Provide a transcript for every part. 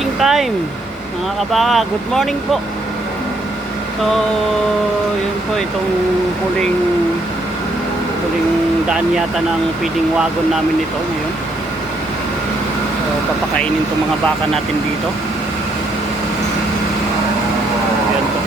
feeding time mga kabaka. Good morning po. So yun po, itong huling daan yata ng feeding wagon namin ito ngayon. So papakainin itong mga baka natin dito. Yan po.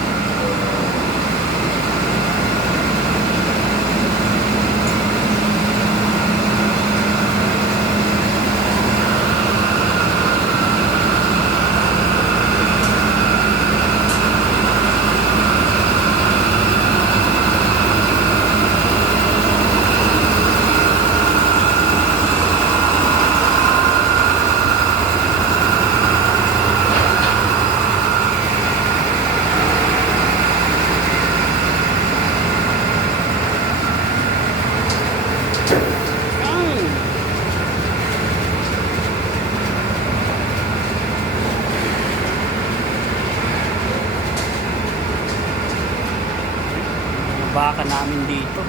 Baka namin dito,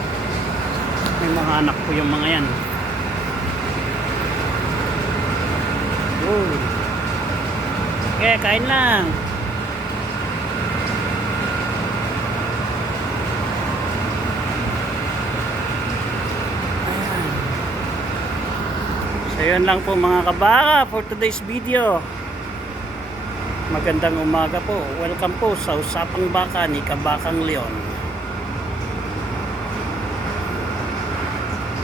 may mga anak ko yung mga yan. Okay, kain lang. Ayan. So yun lang po mga kabaka for today's video. Magandang umaga po. Welcome po sa Usapang Baka ni Kabakang Leon.